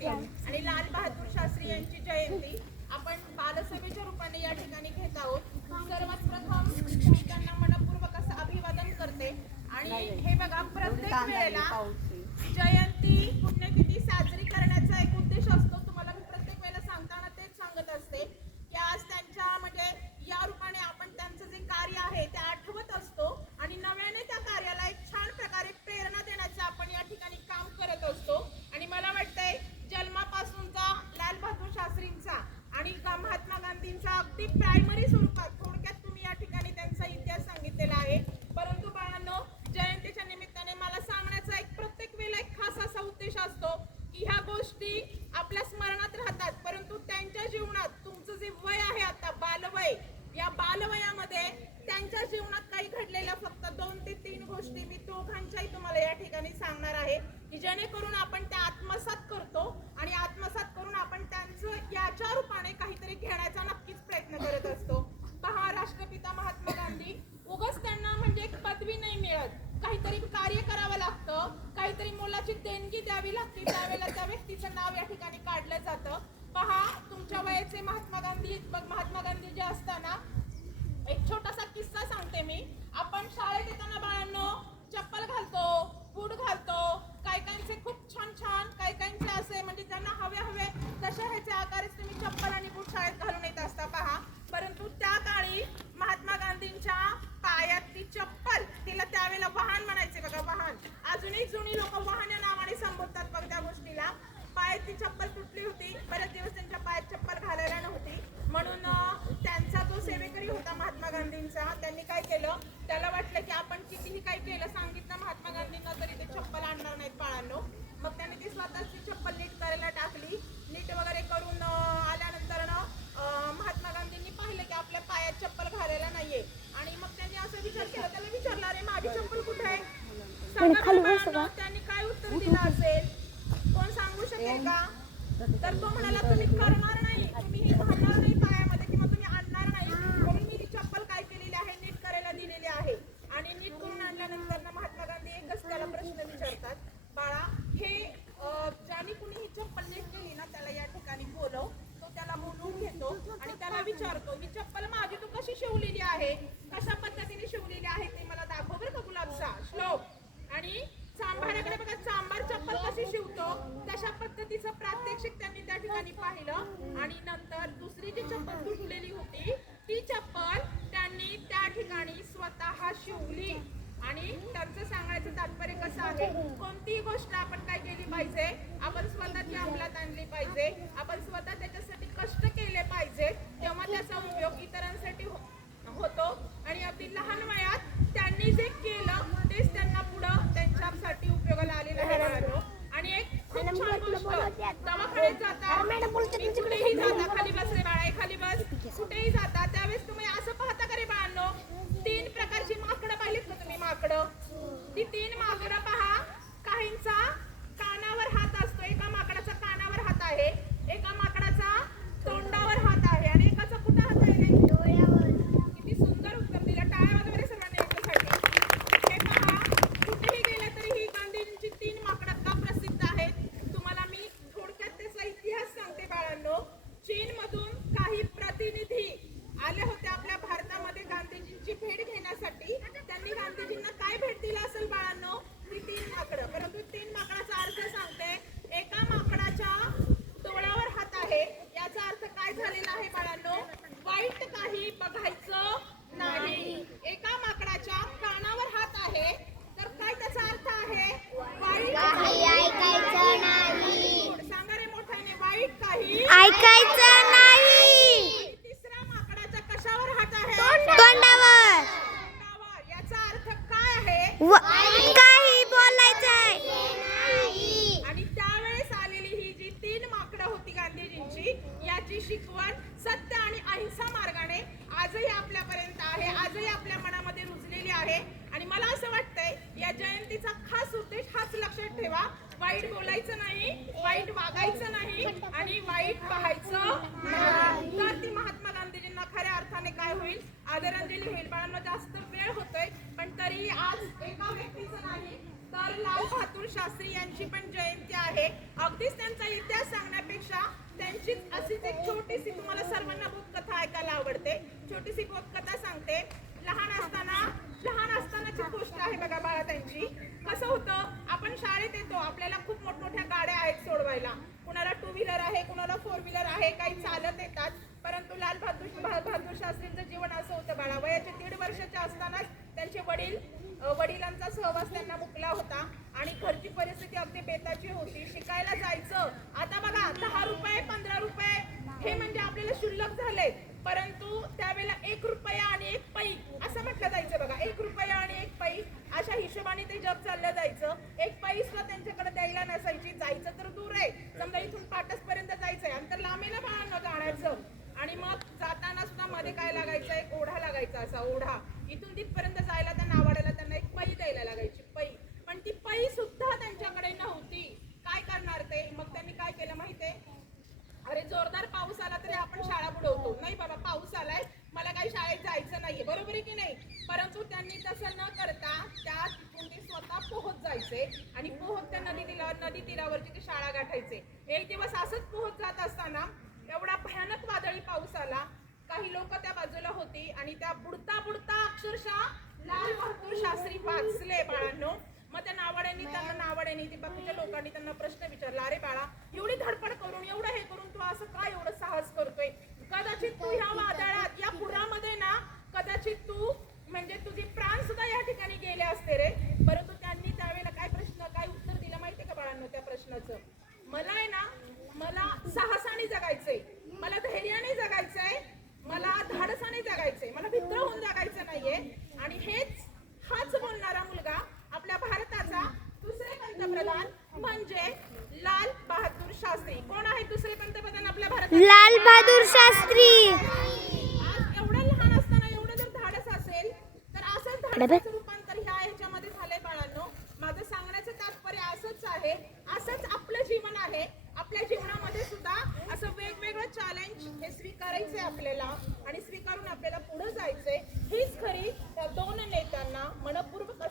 जयंती आणि लाल बहादूर शास्त्री यांची जयंती आपण बालसभेच्या रूपाने या ठिकाणी घेत आहोत। सर्वात प्रथम त्यांना मनपूर्वक असं अभिवादन करते आणि हे बघा प्रत्येक वेळेला जयंती पुण्यतिथी साजरी करण्याचा एक उद्देश असतो। तुम्हाला मी प्रत्येक वेळेला सांगताना तेच सांगत असते की आज त्यांच्या म्हणजे या रूपाने आपण त्यांचं जे कार्य आहे ते आठवत असतो आणि नव्याने त्या कार्याला एक छान प्रकारे प्रेरणा देण्याचं आपण या ठिकाणी काम करत असतो। आणि मला वाटतंय जन्मापासूनचा लाल बहादूर शास्त्रींचा आणि महात्मा गांधींचा अगदी प्रायमरी स्वरूपात थोडक्यात तुम्ही या ठिकाणी त्यांचा इतिहास सांगितलेला आहे। परंतु बाळांनो जयंतीच्या निमित्ताने मला सांगण्याचा एक प्रत्येक वेळेला एक खास असा उद्देश असतो की ह्या गोष्टी आपल्या स्मरणात राहतात, परंतु त्यांच्या जीवनात तुमचं जे वय आहे आता बालवय, या बालवयामध्ये त्यांच्या जीवनात काही घडलेल्या फक्त 2 ते 3 गोष्टी मी दोघांच्याही तुम्हाला या ठिकाणी सांगणार आहे की जेणेकरून आपण त्या आत्मसात करतो आणि आत्मसात करून आपण त्यांचं याच्या रूपाने काहीतरी घेण्याचा नक्कीच प्रयत्न करत असतो। पहा राष्ट्रपिता महात्मा गांधी उगाच त्यांना म्हणजे एक पदवी नाही मिळत, काहीतरी कार्य करावं लागतं, काहीतरी मोलाची देणगी द्यावी लागते, त्यावेळेला त्या व्यक्तीचं नाव या ठिकाणी काढलं जातं। पहा तुमच्या वयाचे महात्मा गांधी जे असताना एक छोटासा किस्सा सांगते मी। आपण शाळेत येताना बाळांनो चप्पल घालतो, बूट घालतो, काही काहींचे खूप छान छान, काही काहींचे असे म्हणजे ज्यांना हवे तशा ह्याचे आकारेच तुम्ही चप्पल आणि बूट शाळेत घालून येत असता पहा। परंतु त्या काळी महात्मा गांधींच्या पायात ती चप्पल, तिला त्यावेळेला वाहन म्हणायचे बघा, वाहन। अजूनही जुनी लोक वाहन या नावाने संबोधतात बघ त्या गोष्टीला। पायात ती चप्पल तुटली होती, बरेच दिवस त्यांच्या पायात चप्पल घालायला नव्हती, म्हणून त्यांचा जो सेवेकरी होता महात्मा गांधींचा, त्यांनी काय केलं, त्याला वाटलं की आपण कितीही काही केलं सांगितलं महात्मा गांधींना तरी ते चप्पल आणणार नाहीत बाळांनो। मग त्यांनी ती स्वतःची चप्पल नीट करायला टाकली। नीट वगैरे करून आल्यानंतर महात्मा गांधींनी पाहिलं की आपल्या पायात चप्पल घालायला नाहीये आणि मग त्यांनी असं विचार केला, त्याला विचारलं अरे माझी चप्पल कुठे आहे, त्यांनी काय उत्तर दिलं असेल, कोण सांगू शकेल का? तर तो म्हणाला तुम्ही करणार नाही, तुम्ही हे घालणार नाही पायामध्ये किंवा तुम्ही आणणार नाही, म्हणून मी ती चप्पल काय केलेली आहे नीट करायला दिलेली आहे। आणि नीट करून आणल्यानंतर ना महात्मा गांधी एकच त्याला प्रश्न विचारतात, बाळा हे ज्याने कुणी ही चप्पल नीट केली ना त्याला या ठिकाणी बोलव। तो त्याला बोलवून घेतो आणि त्याला विचारतो ही चप्पल माझी तू कशी शिवलेली आहे, कशा पद्धतीने शिवलेली आहे ते मला दाखव बरं का गुलाबचा श्लोक। आणि चांभाराकडे बघा, चांभार चप्पल कशी शिवतो तशा पद्धतीचं प्रात्यक्षिक त्यांनी त्या ठिकाणी पाहिलं आणि नंतर दुसरी जी चप्पल तुटलेली होती ती चप्पल त्यांनी त्या ठिकाणी स्वतः शिवली। आणि त्यांचं सांगायचं तात्पर्य कसं आहे, कोणतीही गोष्ट आपण काय केली पाहिजे, आपण स्वतः ती अंमलात आणली पाहिजे, आपण स्वतः त्याच्यासाठी कष्ट केले पाहिजे, तेव्हा त्याचा उपयोग इतरांसाठी होतो। आणि अगदी लहान वयात त्यांनी जे केलं तेच त्यांना पुढं त्यांच्यासाठी उपयोगाला आलेलं आहे। आणि एक खूप छान गोष्ट, दवाखान्यात जाता, कुठेही जाता, खाली बस रे बाळा, खाली बस, कुठेही जाता त्यावेळेस तुम्ही असं पाहता का रे बाळांनो, 3 प्रकारची माकडं पाहिलीत ना तुम्ही, माकडं, ती 3 माकडं पहा, काहींचा कानावर हात असतो, एका माकडाचा कानावर हात आहे, एका माकडाचा तोंडावर हात आहे आणि एकाचा कुठं हात आहे, डोळ्यावर। किती सुंदर उत्तर दिलं, टाळ्या वाजवा बरे सर्वांनी याच्यासाठी। हे पहा कुठेही गेलं तरी ही गांधींची 3 माकडं का प्रसिद्ध आहेत, तुम्हाला मी थोडक्यात त्याचा इतिहास सांगते बाळांनो। चीन मधून काही प्रतिनिधी आले होते आपल्या भारतामध्ये गांधीजींची भेट घेण्यासाठी। त्यांनी गांधीजींना काय भेट दिला असेल बाळांनो, ती 3 माकडं। परंतु 3 माकडाचा अर्थ सांगते, एका माकडाच्या डोळ्यावर हात आहे, याचा अर्थ काय झालेला आहे बाळांनो, वाईट काही बघायचं नाही। एका माकडाच्या कानावर हात आहे, तर काय त्याचा अर्थ आहे, वाईट काही ऐकायचं नाही। सांगा रे मोठ्याने, वाईट काही ऐकायचं नाही। तिसऱ्या माकडाच्या कशावर हात आहे, तोंडावर। याचा अर्थ काय आहे, काही बोलायचंय नाही। आणि त्यावेळेस आलेली ही जी 3 माकडं होती गांधीजींची, याची शिकवण सत्य आणि अहिंसा मार्गाने आजही आपल्यापर्यंत आहे, आजही आपल्या मनामध्ये रुजलेली आहे। आणि मला असं वाटतंय या जयंतीचा खास उद्देश हाच लक्षात ठेवा, वाईट बोलायचं नाही, वाईट वागायचं नाही आणि वाईट पाहायचं नाही, तर ती महात्मा गांधीजींना खऱ्या अर्थाने काय होईल, आदरांजली होईल। बाळांनो जास्त वेळ होतोय पण तरी आज एका व्यक्तीचं नाही तर लाल बहादूर शास्त्री यांची पण जयंती आहे. अगदीच त्यांचा इतिहास सांगण्यापेक्षा त्यांचीच अशीच एक छोटीशी तुम्हाला सर्वांना बोधकथा ऐकायला आवडते. छोटीशी बोधकथा सांगते. लहान असतानाची गोष्ट आहे बघा बाळा त्यांची. कसं होतं, आपण शाळेत येतो, आपल्याला खूप मोठमोठ्या गाड्या आहेत सोडवायला. कुणाला टू व्हीलर आहे, कुणाला फोर व्हीलर आहे, काही चालत येतात. परंतु लाल बहादूर शास्त्रींचं जीवन असं होतं बाळा. वयाचे 1.5 वर्षाचे असतानाच त्यांचे वडिलांचा सहवास त्यांना मुकला होता आणि घरची परिस्थिती अगदी बेताची होती. शिकायला जायचं, आता बघा 10 रुपये 15 रुपये हे म्हणजे आपल्याला शुल्लक झाले. परंतु त्यावेळेला 1 रुपया आणि 1 पै असं म्हटलं जायचं बघा. 1 रुपया आणि 1 पै अशा हिशोबाने ते जग चाललं जायचं. 1 पै सुद्धा त्यांच्याकडे द्यायला नसायची. जायचं तर दूर आहे, समजा इथून पाटस पर्यंत जायचंय, अंतर लांब आहे ना बाळांनो जाण्याचं. आणि मग जाताना सुद्धा मध्ये काय लागायचं, एक ओढा लागायचा, असा ओढा. इथून तिथपर्यंत जायला त्या नावाड्याला त्यांना 1 पै द्यायला लागायची, पै. पण ती पै सुद्धा त्यांच्याकडे नव्हती. काय करणार ते? मग त्यांनी काय केलं माहितीये? अरे जोरदार पाऊस आला तरी आपण शाळा बुडवतो. नाही बाबा, पाऊस आलाय, मला काही शाळेत जायचं नाहीये, बरोबर आहे की नाही? परंतु त्यांनी तसं न करता त्या तिथून ते स्वतः पोहत जायचे आणि पोहत त्या नदी तीरावरची ती शाळा गाठायचे. एक दिवस असंच पोहत जात असताना एवढा भयानक वादळी पाऊस आला. काही लोक त्या बाजूला होती आणि त्या बुडता बुडता अक्षरशः लाल बहादूर शास्त्री वाचले बाळांनो. मग त्या नावाड्यांनी ती बाकीच्या लोकांनी त्यांना प्रश्न विचारला, अरे बाळा, एवढी धडपड करून, एवढं हे करून तू असं काय एवढं साहस करतोय? कदाचित तू ह्या वादळात, या पुरामध्ये ना, कदाचित तू म्हणजे तुझे प्राण सुद्धा या ठिकाणी गेले असते रे. परंतु त्यांनी त्यावेळेला काय उत्तर दिलं माहितीये का बाळांनो त्या प्रश्नाचं? मला आहे ना, मला साहसाने जगायचंय, मला धैर्याने जगायचंय, मला धाडसाने जगायचंय, मला भित्र होऊन जगायचं नाहीये. आणि हाच बोलणारा मुलगा आपल्या भारताचा दुसरे पंतप्रधान म्हणजे लाल बहादूर शास्त्री. कोण आहे दुसरे पंतप्रधान आपल्या भारतात? लाल बहादूर शास्त्री. आज एवढं लहान असताना एवढं जर धाडस असेल तर असंच धाडसाचं रूपांतर ह्याच्यामध्ये झालंय बाळांनो. माझं सांगण्याचं तात्पर्य असंच आहे, असंच आपलं जीवन आहे. आपल्या जीवनामध्ये सुद्धा असं वेगवेगळं चॅलेंज हे स्वीकारायचंय आपल्याला आणि स्वीकारून आपल्याला पुढे जायचंय. हीच खरी त्या 2 नेत्यांना मनपूर्वक